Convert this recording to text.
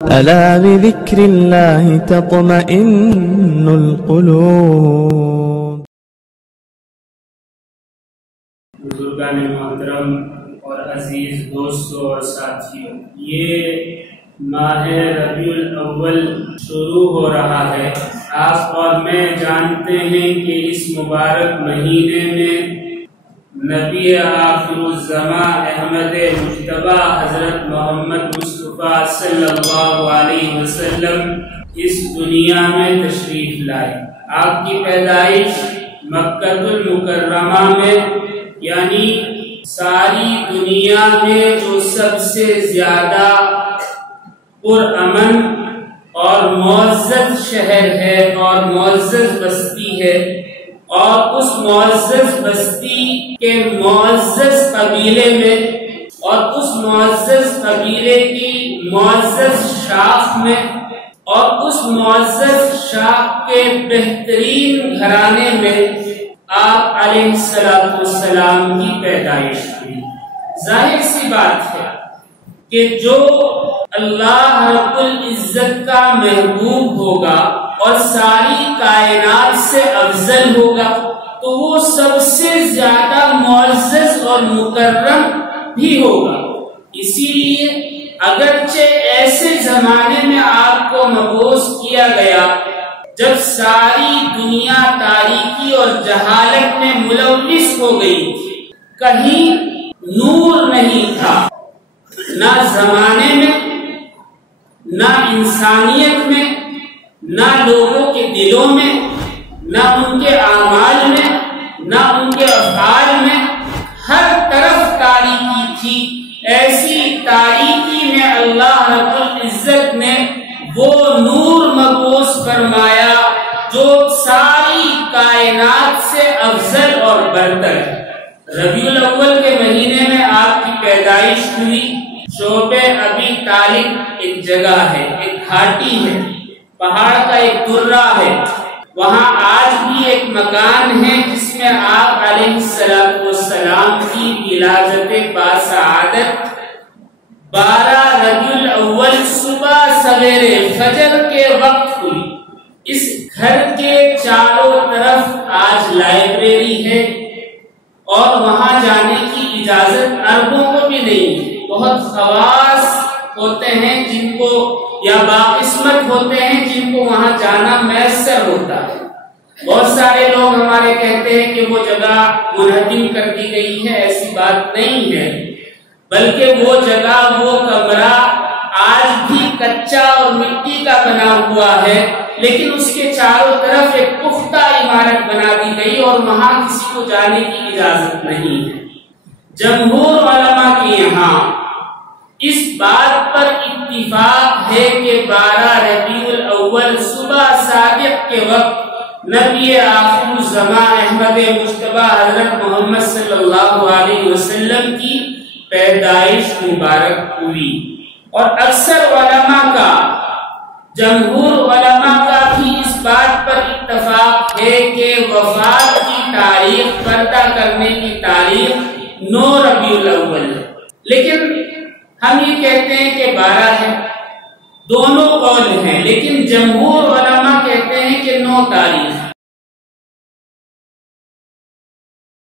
ألا بذكر الله تطمئن القلوب۔ بزرگان محترم اور عزیز دوستوں اور ساتھیوں، یہ ماہ ربیع الاول شروع ہو رہا ہے۔ آپ اور میں جانتے ہیں کہ اس مبارک مہینے میں نبی آخر الزمان احمد مجتبی حضرت محمد مصطفیٰ صلی اللہ علیہ وسلم اس دنیا میں تشریف لائے۔ آپ کی پیدائش مکہ المکرمہ میں، یعنی ساری دنیا میں جو سب سے زیادہ پرامن اور معزز شہر ہے اور معزز بستی ہے، اور اس معزز بستی کے معزز قبیلے میں اور اس معزز قبیلے کی معزز شاخ میں اور اس معزز شاخ کے بہترین گھرانے میں آپ علیہ السلام کی پیدائش ہوئی۔ ظاہر سی بات ہے کہ جو اللہ رب العزت کا محبوب ہوگا اور ساری کائنات سے افضل ہوگا تو وہ سب سے زیادہ معزز اور مکرم بھی ہوگا۔ اسی لیے اگرچہ ایسے زمانے میں آپ کو مبعوث کیا گیا جب ساری دنیا تاریکی اور جہالت میں ملوث ہو گئی تھی، کہیں نور نہیں تھا، نہ زمانے میں، نہ انسانیت میں، نہ لوگوں کے دلوں میں، نہ ان کے اعمال میں، نہ ان کے افعال میں، ہر طرف تاریکی تھی۔ ایسی تاریکی میں اللہ رب العزت نے وہ نور مبعوث فرمایا جو ساری کائنات سے افضل اور برتر ہے۔ ربیع الاول کے مہینے میں آپ کی پیدائش ہوئی۔ شعبہ ابی طالب ایک جگہ ہے، ایک گھاٹی ہے، پہاڑ کا ایک درہ ہے، وہاں آج بھی ایک مکان ہے جس میں آپ علیہ السلام کی ولادت باسعادت 12 ربیع الاول صبح سویرے فجر کے وقت ہوئی۔ اس گھر کے چاروں طرف آج لائبریری ہے اور وہاں جانے کی اجازت عربوں کو بھی نہیں ہے۔ بہت خواص ہوتے ہیں جن کو، یا باقسمت ہوتے ہیں جن کو وہاں جانا میسر ہوتا ہے۔ بہت سارے لوگ ہمارے کہتے ہیں کہ وہ جگہ منہدم کر دی گئی ہے، ایسی بات نہیں ہے، بلکہ وہ جگہ، وہ کمرہ آج بھی کچا اور مٹی کا بنا ہوا ہے، لیکن اس کے چاروں طرف ایک پختہ عمارت بنا دی گئی اور وہاں کسی کو جانے کی اجازت نہیں ہے۔ جمہور علماء کے یہاں اس بات پر اتفاق ہے کہ 12 ربیع الاول صبح صادق کے وقت نبی آخر الزمان احمد مجتبی حضرت محمد صلی اللہ علیہ وسلم کی پیدائش مبارک ہوئی۔ اور اکثر علماء کا، جمہور علماء کا بھی اس بات پر اتفاق ہے کہ وفات کی تاریخ، پردہ کرنے کی تاریخ 9 ربیع الاول ہے، لیکن ہم یہ کہتے ہیں کہ 12 ہے۔ دونوں قول ہیں، لیکن جمہور علماء کہتے ہیں کہ 9 تاریخ ہے۔